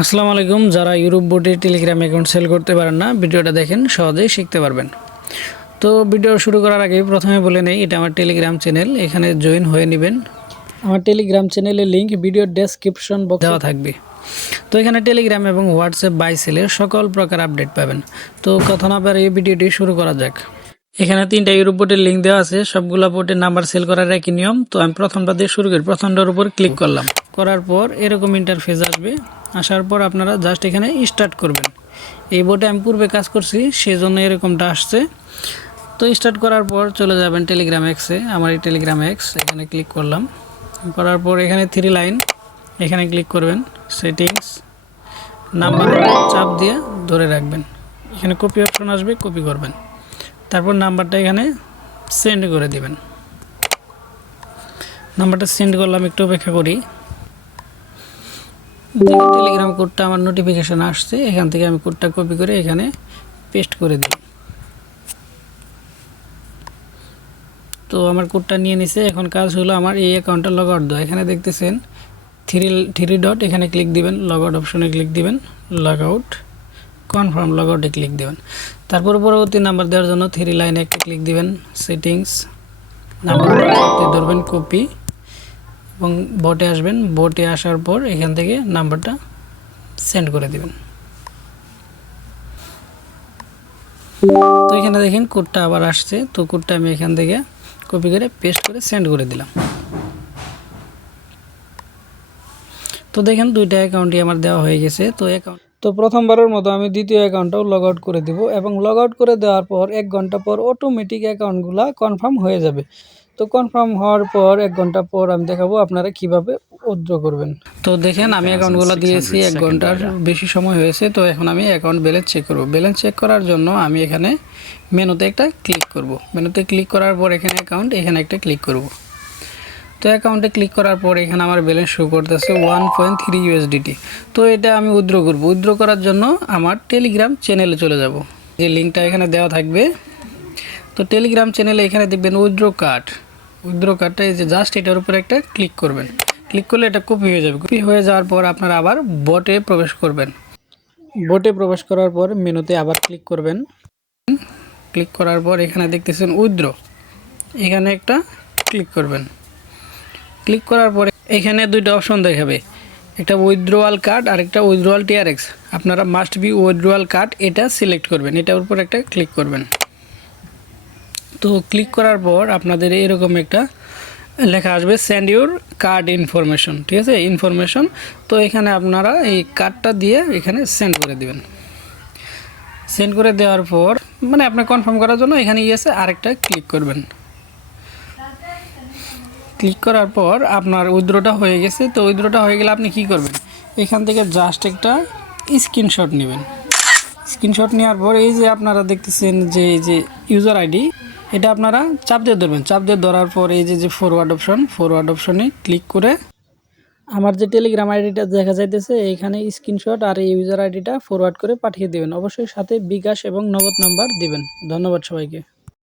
আসসালামু আলাইকুম। যারা ইউরোপ বোটে টেলিগ্রাম অ্যাকাউন্ট সেল করতে পারেন না, ভিডিওটা দেখেন, সহজেই শিখতে পারবেন। তো ভিডিও শুরু করার আগে প্রথমে বলে নেই, এটা আমার টেলিগ্রাম চ্যানেল, এখানে জয়েন হয়ে নেবেন। আমার টেলিগ্রাম চ্যানেলের লিঙ্ক ভিডিও ডেসক্রিপশন বক্সে দেওয়া থাকবে। তো এখানে টেলিগ্রাম এবং হোয়াটসঅ্যাপ বাই সেলের সকল প্রকার আপডেট পাবেন। তো কথা না বাড়িয়ে ভিডিওটি শুরু করা যাক। এখানে 3টা ইউরোপ বোটের লিঙ্ক দেওয়া আছে, সবগুলা বোটের নাম্বার সেল করার একই নিয়ম। তো আমি প্রথমটা দিয়ে শুরু করি। প্রথমটার উপর ক্লিক করলাম, করার পর এরকম ইন্টারফেস আসবে। আসার পর আপনারা জাস্ট এখানে স্টার্ট করবেন। এই বোটে আমি পূর্বে কাজ করছি, সেজন্য এরকমটা আসছে। তো স্টার্ট করার পর চলে যাবেন টেলিগ্রাম এক্সে। আমার এই টেলিগ্রাম এক্স, এখানে ক্লিক করলাম। করার পর এখানে 3 লাইন, এখানে ক্লিক করবেন। সেটিংস, নাম্বার চাপ দিয়ে ধরে রাখবেন। এখানে কপি অপশন আসবে, কপি করবেন। তারপর নাম্বারটা এখানে সেন্ড করে দিবেন। নাম্বারটা সেন্ড করলাম, একটু অপেক্ষা করি। টেলিগ্রাম কোডটা আমার নোটিফিকেশন আসছে, এখান থেকে আমি কোডটা কপি করে এখানে পেস্ট করে দিই। তো আমার কোডটা নিয়ে নিছে। এখন কাজ হলো আমার এই অ্যাকাউন্টটা লগ আউট দেওয়া। এখানে দেখতেছেন থ্রি ডট, এখানে ক্লিক দিবেন, লগ আউট অপশনে ক্লিক দিবেন, লগ আউট, কনফার্ম লগ আউটে ক্লিক দিবেন। তারপর পরবর্তী নাম্বার দেওয়ার জন্য 3 লাইনে একটা ক্লিক দিবেন। সেটিংস, নাম্বারটা ধরবেন, কপি, এবং বোটে আসবেন। বোটে আসার পর এখান থেকে নাম্বারটা সেন্ড করে দিবেন। তো এখানে দেখেন কোডটা আবার আসছে। তো কোডটা আমি এখান থেকে কপি করে পেস্ট করে সেন্ড করে দিলাম। তো দেখেন 2টা অ্যাকাউন্টই আমার দেওয়া হয়ে গেছে। তো প্রথমবারের মতো আমি দ্বিতীয় অ্যাকাউন্টটাও লগ আউট করে দিব, এবং লগ আউট করে দেওয়ার পর 1 ঘন্টা পর অটোমেটিক অ্যাকাউন্টগুলা কনফার্ম হয়ে যাবে। তো কনফার্ম হওয়ার পর 1 ঘন্টা পর আমি দেখাবো আপনারা কিভাবে উইথড্র করবেন। তো দেখেন আমি অ্যাকাউন্টগুলো দিয়েছি, 1 ঘন্টার বেশি সময় হয়েছে। তো এখন আমি অ্যাকাউন্ট ব্যালেন্স চেক করব। ব্যালেন্স চেক করার জন্য আমি এখানে মেনুতে একটা ক্লিক করব। মেনুতে ক্লিক করার পর এখানে অ্যাকাউন্ট, এখানে একটা ক্লিক করব। তো অ্যাকাউন্টে ক্লিক করার পর এখানে আমার ব্যালেন্স শো করতেছে 1.3 ইউএসডিটি। তো এটা আমি উইথড্র করব। উইথড্র করার জন্য আমার টেলিগ্রাম চ্যানেলে চলে যাব, যে লিঙ্কটা এখানে দেওয়া থাকবে। তো টেলিগ্রাম চ্যানেলে এখানে দেখবেন উইথড্র কার্ড। উইথড্র কার্ডটা এই যে জাস্ট এটার উপর একটা ক্লিক করবেন। ক্লিক করলে এটা কপি হয়ে যাবে। কপি হয়ে যাওয়ার পর আপনারা আবার বটে প্রবেশ করবেন। বটে প্রবেশ করার পর মেনুতে আবার ক্লিক করবেন। ক্লিক করার পর এখানে দেখতেছেন উইথড্র, এখানে একটা ক্লিক করবেন। ক্লিক করার পরে এখানে 2টা অপশন দেখাবে, একটা উইথড্রোয়াল কার্ড আর একটা উইথড্রোয়াল টিআরএক্স। আপনারা মাস্ট বি উইথড্রোয়াল কার্ড এটা সিলেক্ট করবেন, এটার উপর একটা ক্লিক করবেন। তো ক্লিক করার পর আপনাদের এরকম একটা লেখা আসবে, সেন্ড ইউর কার্ড ইনফরমেশন, ঠিক আছে, ইনফরমেশন। তো এখানে আপনারা এই কার্ডটা দিয়ে এখানে সেন্ড করে দিবেন। সেন্ড করে দেওয়ার পর মানে আপনার কনফার্ম করার জন্য এখানে ইয়েসে আরেকটা ক্লিক করবেন। ক্লিক করার পর আপনার উইথড্রটা হয়ে গেছে। তো উইথড্রটা হয়ে গেলে আপনি কি করবেন, এখান থেকে জাস্ট একটা স্ক্রিনশট নেবেন। স্ক্রিনশট নেওয়ার পর এই যে আপনারা দেখতেছেন যে এই যে ইউজার আইডি, এটা আপনারা চাপ দিয়ে ধরবেন। চাপ দিয়ে ধরার পর এই যে ফরওয়ার্ড অপশন, ফরওয়ার্ড অপশনে ক্লিক করে আমার যে টেলিগ্রাম আইডিটা দেখা যাইতেছে এইখানে স্ক্রিনশট আর এই ইউজার আইডিটা ফরওয়ার্ড করে পাঠিয়ে দেবেন। অবশ্যই সাথে বিকাশ এবং নগদ নাম্বার দিবেন। ধন্যবাদ সবাইকে।